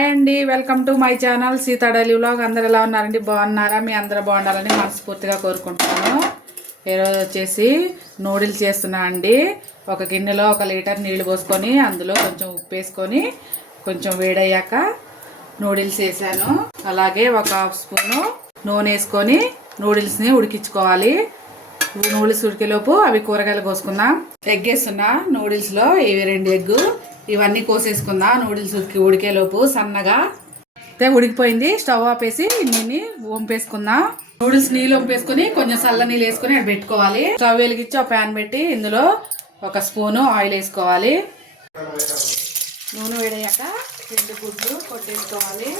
Hi అండి, welcome to my channel Sita daily vlog. అందరు ఎలా ఉన్నారండి? బాగున్నారా? మీ అందరూ బాగుండాలని మనస్ఫూర్తిగా కోరుకుంటున్నాను. ఈరోజు వచ్చేసి నూడిల్స్ చేస్తున్నా అండి. ఒక గిన్నెలో 1 లీటర్ నీళ్లు పోసుకొని అందులో కొంచెం ఉప్పు వేసుకొని కొంచెం వేడయ్యాక నూడిల్స్ వేసాను. అలాగే 1/2 స్పూను నూనె వేసుకొని నూడిల్స్ని ఉడికించుకోవాలి. నూడిల్స్ ఉడికేలోపు అవి కూరగాయలు కోసుకుందాం. ఎగ్ వేస్తున్నా నూడిల్స్లో. ఇవి 2 ఎగ్గు. ఇవన్నీ కోసేసుకుందాం నూడిల్స్ ఉడికేలోపు సన్నగా. ఉడికిపోయింది. స్టవ్ ఆపేసి ఇన్ని వంపేసుకుందాం. నూడిల్స్ నీళ్ళు వంపేసుకుని కొంచెం చల్ల నీళ్ళు వేసుకుని అది పెట్టుకోవాలి. స్టవ్ వెలిగించి ఒక ప్యాన్ పెట్టి ఇందులో 1 స్పూను ఆయిల్ వేసుకోవాలి. నూనె వేడయ్యాక 2 గుడ్లు కొట్టేసుకోవాలి.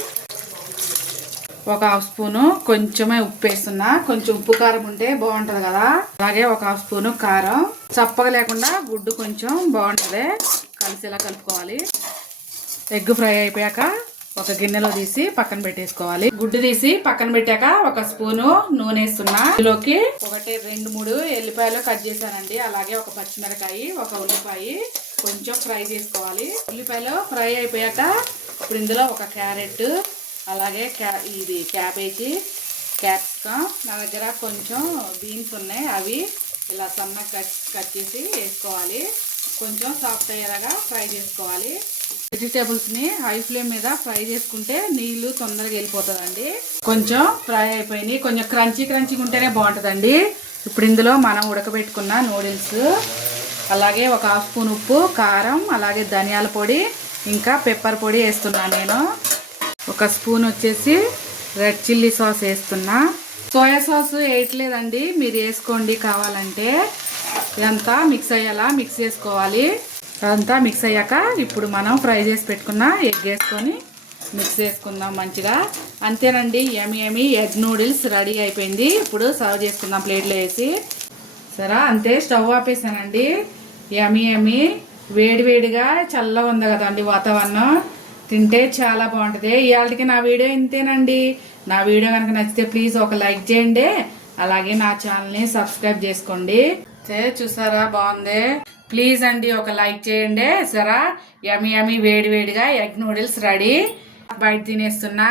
1/2 స్పూను కొంచెమే ఉప్పు వేస్తున్నా. కొంచెం ఉప్పు కారం ఉంటే బాగుంటది కదా. అలాగే 1/2 స్పూను కారం. చప్పగా లేకుండా గుడ్డు కొంచెం బాగుంటది. కలిసేలా కలుపుకోవాలి. ఎగ్ ఫ్రై అయిపోయాక ఒక గిన్నెలో తీసి పక్కన పెట్టేసుకోవాలి. గుడ్డు తీసి పక్కన పెట్టాక 1 స్పూను నూనె వేస్తున్నా. ఇందులోకి 1, 2, 3 ఎల్లిపాయలు కట్ చేశానండి. అలాగే 1 పచ్చిమిరకాయ, 1 ఉల్లిపాయ కొంచెం ఫ్రై చేసుకోవాలి. ఉల్లిపాయలు ఫ్రై అయిపోయాక ఇప్పుడు ఇందులో 1 క్యారెట్, అలాగే ఇది క్యాబేజీ, క్యాప్సికమ్, నా దగ్గర కొంచెం బీన్స్ ఉన్నాయి. అవి ఇలా సన్నగా కట్ చేసి వేసుకోవాలి. కొంచెం సాఫ్ట్ అయ్యేలాగా ఫ్రై చేసుకోవాలి. వెజిటేబుల్స్ని హై ఫ్లేమ్ మీద ఫ్రై చేసుకుంటే నీళ్లు తొందరగా వెళ్ళిపోతుందండి. కొంచెం ఫ్రై అయిపోయినాయి. కొంచెం క్రంచీగా ఉంటేనే బాగుంటుందండి. ఇప్పుడు ఇందులో మనం ఉడకబెట్టుకున్న నూడిల్స్, అలాగే 1/2 స్పూన్ ఉప్పు, కారం, అలాగే ధనియాల పొడి, ఇంకా పెప్పర్ పొడి వేస్తున్నాను నేను. 1 స్పూన్ వచ్చేసి రెడ్ చిల్లీ సాస్ వేస్తున్నా. సోయా సాస్ వేయట్లేదండి, మీరు వేసుకోండి కావాలంటే. ఇదంతా మిక్స్ అయ్యేలా మిక్స్ చేసుకోవాలి. అదంతా మిక్స్ అయ్యాక ఇప్పుడు మనం ఫ్రై చేసి పెట్టుకున్న ఎగ్ వేసుకొని మిక్స్ చేసుకుందాం మంచిగా. అంతేనండి, యమీ ఎగ్ నూడిల్స్ రెడీ అయిపోయింది. ఇప్పుడు సర్వ్ చేసుకుందాం ప్లేట్లో వేసి. సరే అంతే, స్టవ్ ఆపేసానండి. యమీ వేడిగా చల్లగా ఉంది కదండి వాతావరణం. తింటే చాలా బాగుంటుంది. ఇవాళకి నా వీడియో ఇంతేనండి. నా వీడియో కనుక నచ్చితే ప్లీజ్ ఒక లైక్ చేయండి. అలాగే నా ఛానల్ని సబ్స్క్రైబ్ చేసుకోండి. చూసారా బాగుంది. ప్లీజ్ అండి ఒక లైక్ చేయండి. సరే యమీ వేడిగా ఎగ్ నూడిల్స్ రెడీ. బయట తినేస్తున్నా.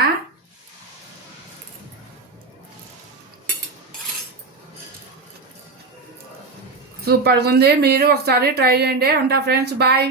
సూపర్గా ఉంది. మీరు ఒకసారి ట్రై చేయండి. ఉంటా ఫ్రెండ్స్, బాయ్.